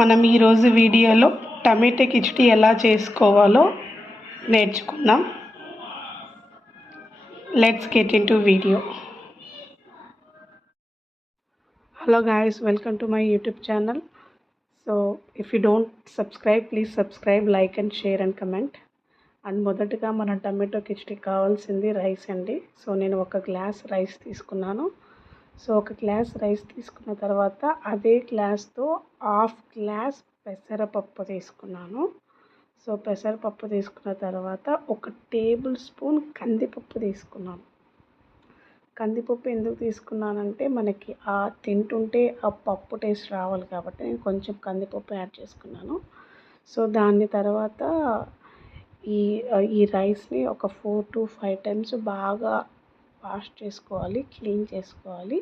మనం ఈరోజు వీడియోలో టమాటా కిచిడి ఎలా చేసుకోవాలో నేర్చుకుందాం. Let's get into video. Hello guys, welcome to my YouTube channel. So if you don't subscribe, please subscribe, like and share and comment. And మొదటగా మన టమాటో కిచిడి కావాల్సింది రైస్ అండి. సో నేను 1 గ్లాస్ రైస్ తీసుకున్నాను. సో 1 గ్లాస్ రైస్ తీసుకున్న తర్వాత అదే గ్లాస్తో 1/2 గ్లాస్ పెసరపప్పు తీసుకున్నాను. సో పెసరపప్పు తీసుకున్న తర్వాత 1 టేబుల్ స్పూన్ కందిపప్పు తీసుకున్నాను. కందిపప్పు ఎందుకు తీసుకున్నానంటే మనకి తింటుంటే ఆ పప్పు టేస్ట్ రావాలి కాబట్టి నేను కొంచెం కందిపప్పు యాడ్ చేసుకున్నాను. సో దాని తర్వాత ఈ రైస్ని ఒక 4 to 5 టైమ్స్ బాగా వాష్ చేసుకోవాలి, క్లీన్ చేసుకోవాలి.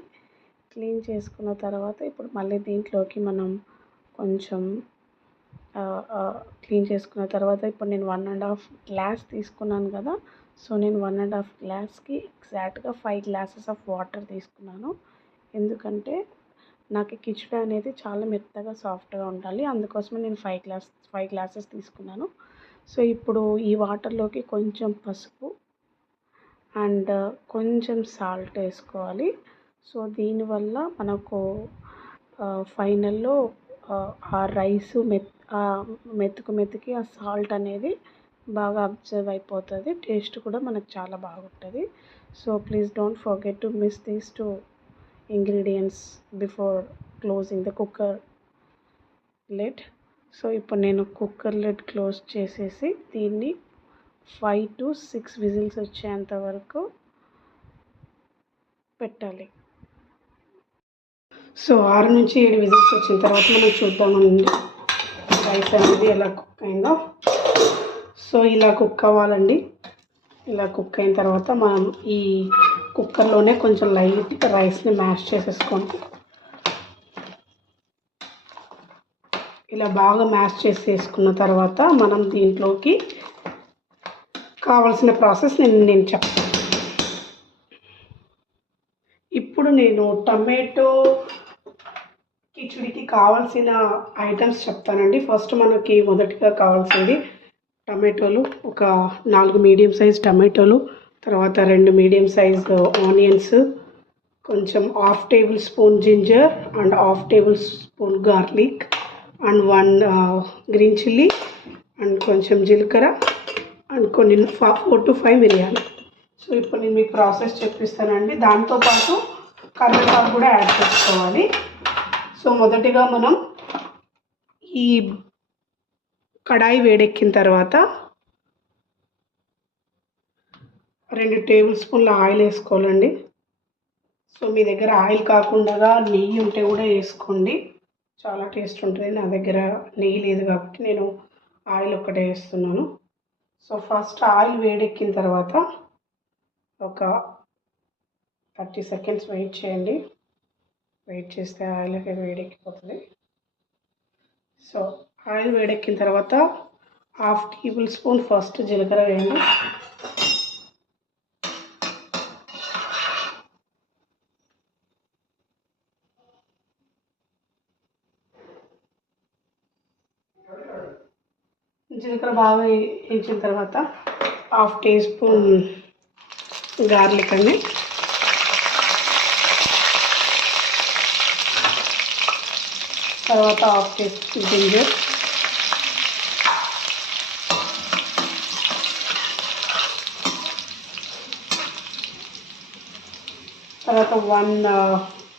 క్లీన్ చేసుకున్న తర్వాత ఇప్పుడు మళ్ళీ దీంట్లోకి మనం కొంచెం క్లీన్ చేసుకున్న తర్వాత ఇప్పుడు నేను 1.5 గ్లాస్ తీసుకున్నాను కదా. సో నేను 1.5 గ్లాస్కి ఎగ్జాక్ట్గా 5 గ్లాసెస్ ఆఫ్ వాటర్ తీసుకున్నాను. ఎందుకంటే నాకు కిచిడి అనేది చాలా మెత్తగా సాఫ్ట్గా ఉండాలి, అందుకోసమే నేను 5 గ్లాసెస్ తీసుకున్నాను. సో ఇప్పుడు ఈ వాటర్లోకి కొంచెం పసుపు అండ్ కొంచెం సాల్ట్ వేసుకోవాలి. సో దీనివల్ల మనకు ఫైనల్లో ఆ రైసు మెతుకి ఆ సాల్ట్ అనేది బాగా అబ్జర్వ్ అయిపోతుంది, టేస్ట్ కూడా మనకు చాలా బాగుంటుంది. So please don't forget to miss these 2 ingredients before closing the cooker lid. So ఇప్పుడు నేను కుక్కర్ లిడ్ క్లోజ్ చేసేసి దీన్ని 5 to 6 విజిల్స్ వచ్చేంత వరకు పెట్టాలి. సో 6 నుంచి 7 విజిల్స్ వచ్చిన తర్వాత మనం చూద్దామండి రైస్ అనేది ఎలా కుక్ అయిందో. సో ఇలా కుక్ అవ్వాలండి. ఇలా కుక్ అయిన తర్వాత మనం ఈ కుక్కర్లోనే కొంచెం లైట్గా రైస్ని మ్యాష్ చేసేసుకోండి. ఇలా బాగా మ్యాష్ చేసేసుకున్న తర్వాత మనం దీంట్లోకి కావాల్సిన ప్రాసెస్ నేను చెప్తాను. ఇప్పుడు నేను టమాటో కిచిడికి కావాల్సిన ఐటమ్స్ చెప్తానండి. ఫస్ట్ మనకి మొదటిగా కావాల్సింది టమాటోలు, ఒక 4 మీడియం సైజ్ టమాటోలు, తర్వాత 2 మీడియం సైజ్ ఆనియన్స్, కొంచెం 1/2 table spoon ginger and 1/2 table spoon garlic and 1 green chilli and కొంచెం జీలకర్ర అండ్ కొన్ని 4 to 5 మిరియాలు. సో ఇప్పుడు నేను మీకు ప్రాసెస్ చెప్పిస్తానండి. దాంతోపాటు కరివేపాకు కూడా యాడ్ చేసుకోవాలి. సో మొదటిగా మనం ఈ కడాయి వేడెక్కిన తర్వాత 2 టేబుల్ స్పూన్ల ఆయిల్ వేసుకోవాలండి. సో మీ దగ్గర ఆయిల్ కాకుండా నెయ్యి ఉంటే కూడా వేసుకోండి, చాలా టేస్ట్ ఉంటుంది. నా దగ్గర నెయ్యి లేదు కాబట్టి నేను ఆయిల్ ఒక్కటే వేస్తున్నాను. సో ఫస్ట్ ఆయిల్ వేడెక్కిన తర్వాత ఒక 30 సెకండ్స్ వెయిట్ చేయండి. వెయిట్ చేస్తే ఆయిల్ అనేది వేడెక్కిపోతుంది. సో ఆయిల్ వేడెక్కిన తర్వాత 1/2 టేబుల్ స్పూన్ ఫస్ట్ జీలకర్ర వేయండి. జీలకర్ర బాగా వేయించిన తర్వాత 1/2 టీ స్పూన్ గార్లిక్ అండి. తర్వాత 1/2 టీ స్పూన్ జింజర్, తర్వాత 1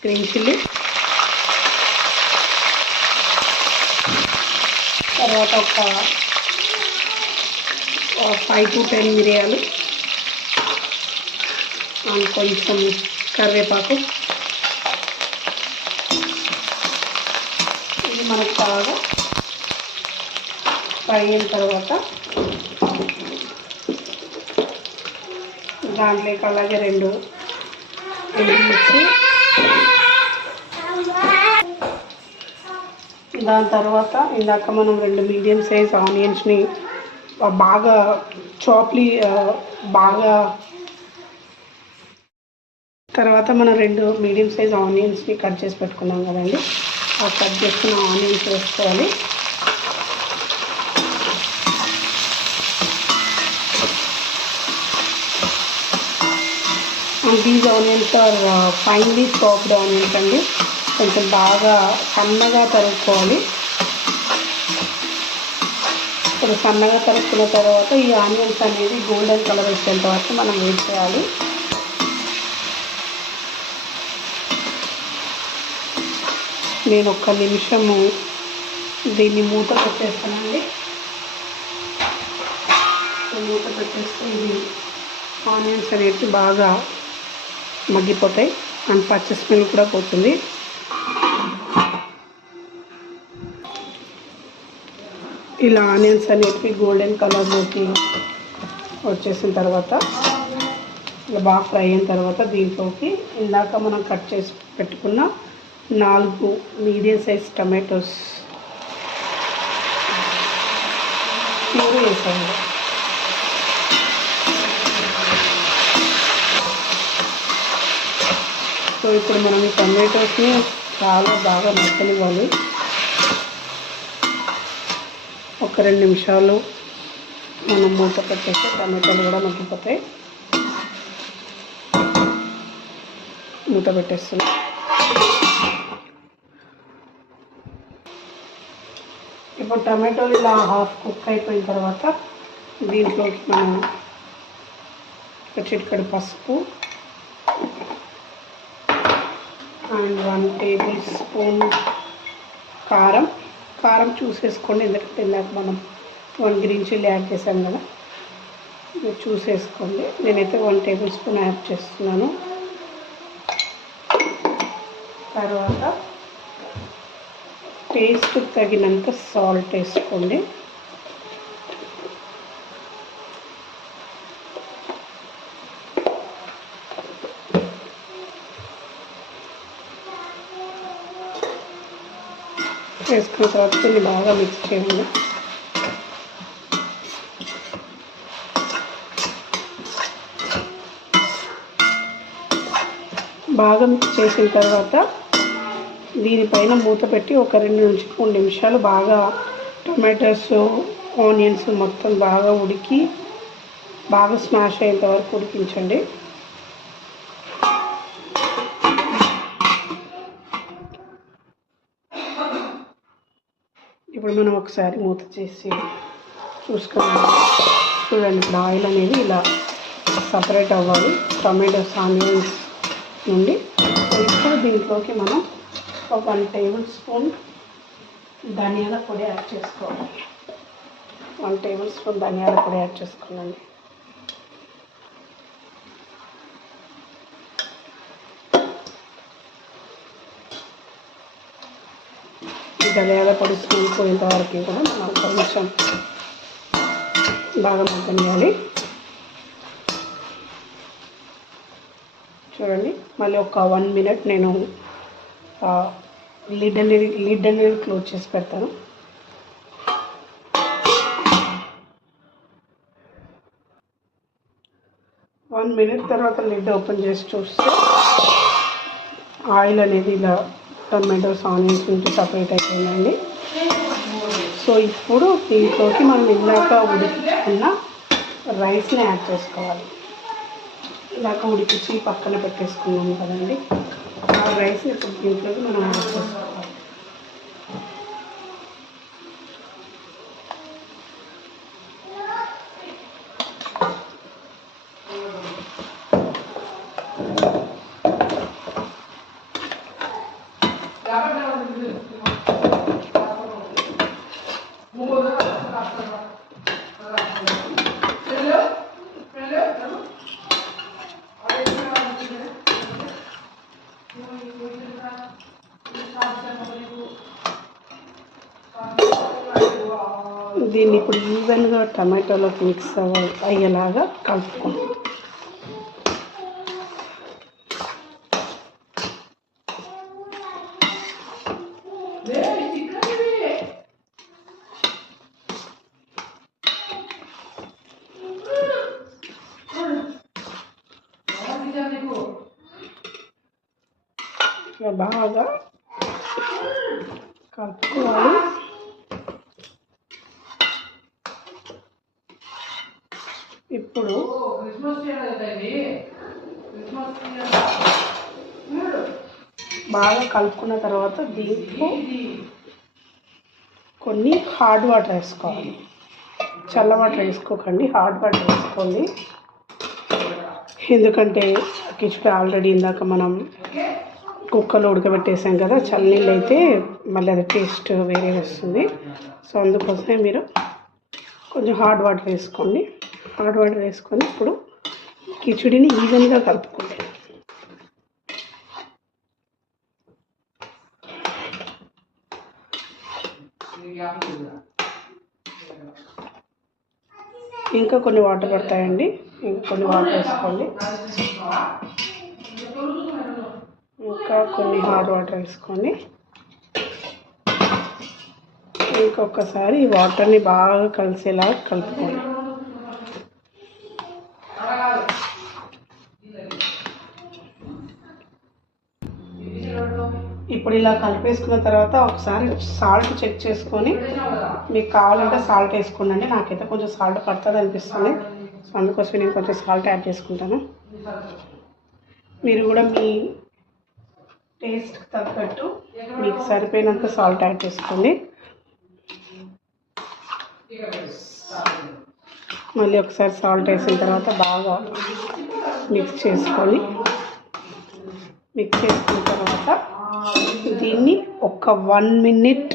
గ్రీన్ చిల్లీ, తర్వాత ఒక 5 to 10 మిరియాలు అండ్ కొంచెం కరివేపాకు. ఇది మనకు బాగా ఫ్రై అయిన తర్వాత దాంట్లోకి అలాగే 2 ఎండుమిర్చి, దాని తర్వాత ఇందాక మనం 2 మీడియం సైజ్ ఆనియన్స్ని బాగా తర్వాత మనం 2 మీడియం సైజ్ ఆనియన్స్ని కట్ చేసి పెట్టుకున్నాం కదండి. ఆ కట్ చేసుకున్న ఆనియన్స్ వేసుకోవాలి. And these onions are finely chopped onions అండి. కొంచెం బాగా సన్నగా తరుక్కోవాలి. ఇప్పుడు సన్నగా తరుక్కున్న తర్వాత ఈ ఆనియన్స్ అనేది గోల్డెన్ కలర్ వచ్చేంత వరకు మనం వెయిట్ చేయాలి. నేను 1 నిమిషము దీన్ని మూత పెట్టేస్తానండి. మూత పెట్టేస్తే ఇది ఆనియన్స్ అనేవి బాగా మగ్గిపోతాయి అండ్ పచ్చి స్మెల్ కూడా పోతుంది. ఇలా ఆనియన్స్ అనేవి గోల్డెన్ కలర్లోకి వచ్చేసిన తర్వాత ఇలా బాగా ఫ్రై అయిన తర్వాత దీంట్లోకి ఇందాక మనం కట్ చేసి పెట్టుకున్న 4 మీడియం సైజ్ టమాటోస్ ప్యూరీ వేసాము. సో ఇప్పుడు మనం ఈ టమాటోస్ని చాలా బాగా మగ్గనివ్వాలి. ఒక 2 నిమిషాలు మనం మూత పెట్టేస్తే టమాటాలు కూడా మగ్గిపోతాయి. మూత పెట్టేస్తున్నాం. ఇప్పుడు టమాటోలు ఇలా హాఫ్ కుక్ అయిపోయిన తర్వాత దీంట్లోకి మనం ఒక చిటికెడు పసుపు అండ్ 1 టేబుల్ స్పూన్ కారం చూసేసుకోండి. ఎందుకంటే ఇందాక మనం 1 గ్రీన్ చిల్లీ యాడ్ చేసాం కదా, మీరు చూసేసుకోండి. నేనైతే 1 టేబుల్ స్పూన్ యాడ్ చేస్తున్నాను. తర్వాత టేస్ట్ తగినంత సాల్ట్ వేసుకోండి. వేసుకున్న తర్వాత దీన్ని బాగా మిక్స్ చేయండి. బాగా మిక్స్ చేసిన తర్వాత దీనిపైన మూత పెట్టి ఒక 2 నుంచి 3 నిమిషాలు బాగా టమాటోస్ ఆనియన్స్ మొత్తం బాగా ఉడికి బాగా స్మాష్ అయ్యేంత వరకు ఉడికించండి. ఇప్పుడు మనం ఒకసారి మూత చేసి చూసుకోవాలి. చూడండి, ఇప్పుడు ఆయిల్ అనేది ఇలా సపరేట్ అవ్వాలి టమాటోస్ ఆనియన్స్ నుండి. ఇప్పుడు దీంట్లోకి మనం ఒక 1 టేబుల్ స్పూన్ ధనియాల పొడి యాడ్ చేసుకోవాలి. 1 టేబుల్ స్పూన్ ధనియాల పొడి యాడ్ చేసుకోండి. ఈ ధనియాల పొడి స్పూన్ పోయేంత వరకు కూడా మనం కొంచెం బాగా మగ్గనియాలి. చూడండి, మళ్ళీ ఒక 1 మినిట్ నేను లిడ్ అనేది క్లోజ్ చేసి పెడతాను. వన్ మినిట్ తర్వాత లిడ్ ఓపెన్ చేసి చూస్తే ఆయిల్ అనేది ఇలా టమాటోస్ ఆనియన్స్ నుంచి సపరేట్ అయిపోయిందండి. సో ఇప్పుడు దీంట్లోకి మనం ఇందాక ఉడికించుకున్న రైస్ని యాడ్ చేసుకోవాలి. ఇందాక ఉడికించి పక్కన పెట్టేసుకున్నాము కదండి, ఆ రైస్ ఇప్పుడు దీంట్లోకి మనం యాడ్ చేసుకోవాలి. దీన్ని ఇప్పుడు ఈవెన్గా టమాటోలోకి మిక్స్ అయ్యేలాగా కలుపుకోండి. బాగా కలుపుకోవాలి. ఇప్పుడు బాగా కలుపుకున్న తర్వాత దీంట్లో కొన్ని హార్డ్ వాటర్ వేసుకోవాలి. చల్ల వాటర్ వేసుకోకండి, హార్డ్ వాటర్ వేసుకోండి. ఎందుకంటే కిచిడి ఆల్రెడీ ఇందాక మనం కుక్కర్లో ఉడకబెట్టేసాం కదా, చల్లనీళ్ళు అయితే మళ్ళీ అది టేస్ట్ వేరే వస్తుంది. సో అందుకోసమే మీరు కొంచెం హార్డ్ వాటర్ వేసుకోండి. హార్డ్ వాటర్ వేసుకొని ఇప్పుడు కిచిడిని ఈవెన్గా కలుపుకోండి. ఇంకా కొన్ని వాటర్ పడతాయండి, ఇంకా కొన్ని వాటర్ వేసుకోండి. ఇంకా కొన్ని హాట్ వాటర్ వేసుకోండి. ఇంకొకసారి ఈ వాటర్ని బాగా కలిసేలా కలుపుకోండి. ఇప్పుడు ఇలా కలిపేసుకున్న తర్వాత ఒకసారి సాల్ట్ చెక్ చేసుకొని మీకు కావాలంటే సాల్ట్ వేసుకోండి. నాకైతే కొంచెం సాల్ట్ పడుతుంది అనిపిస్తుంది, సో అందుకోసం నేను కొంచెం సాల్ట్ యాడ్ చేసుకుంటాను. మీరు కూడా మీ టేస్ట్కి తగ్గట్టు మీకు సరిపోయినంత సాల్ట్ యాడ్ చేసుకోండి. మళ్ళీ ఒకసారి సాల్ట్ వేసిన తర్వాత బాగా మిక్స్ చేసుకొని చేసుకున్న తర్వాత దీన్ని ఒక 1 minute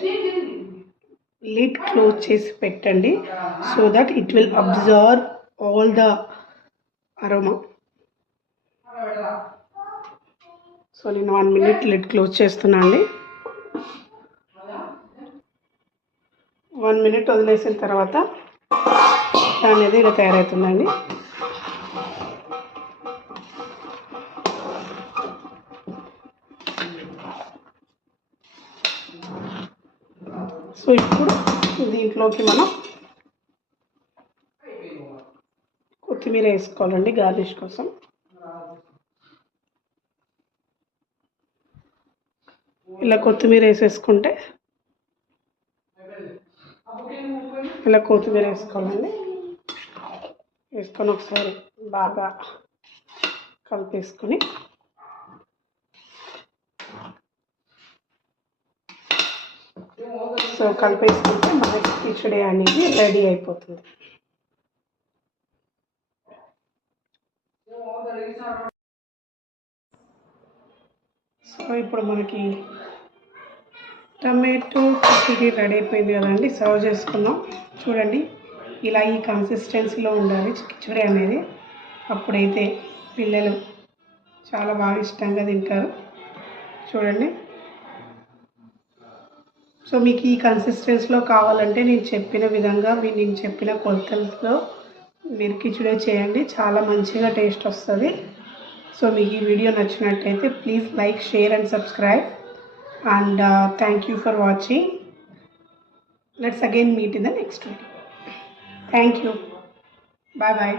లిడ్ క్లోజ్ చేసి పెట్టండి. So that it will observe all the aroma. So నేను 1 minute లిడ్ క్లోజ్ చేస్తున్నా అండి. 1 minute వదిలేసిన తర్వాత అనేది ఇలా తయారవుతుందండి. సో ఇప్పుడు దీంట్లోకి మనం కొత్తిమీర వేసుకోవాలండి గార్నిష్ కోసం. ఇలా కొత్తిమీర వేసేసుకుంటే ఇలా కొత్తిమీర వేసుకోవాలండి. వేసుకొని ఒకసారి బాగా కలిపేసుకొని సో కలిపేసుకుంటే మనకి కిచిడి అనేది రెడీ అయిపోతుంది. సో ఇప్పుడు మనకి టమాటో కిచిడి రెడీ అయిపోయింది కదండి. సర్వ్ చేసుకుందాం. చూడండి, ఇలా ఈ కన్సిస్టెన్సీలో ఉండాలి కిచిడి అనేది. అప్పుడైతే పిల్లలు చాలా బాగా ఇష్టంగా తింటారు. చూడండి, సో మీకు ఈ కన్సిస్టెన్సీలో కావాలంటే నేను చెప్పిన విధంగా నేను చెప్పిన కొలతలతో మీరు కిచిడి చేయండి, చాలా మంచిగా టేస్ట్ వస్తుంది. సో మీకు ఈ వీడియో నచ్చినట్టయితే please like, share and subscribe. And thank you for watching. Let's again meet in the next video. Thank you. Bye bye.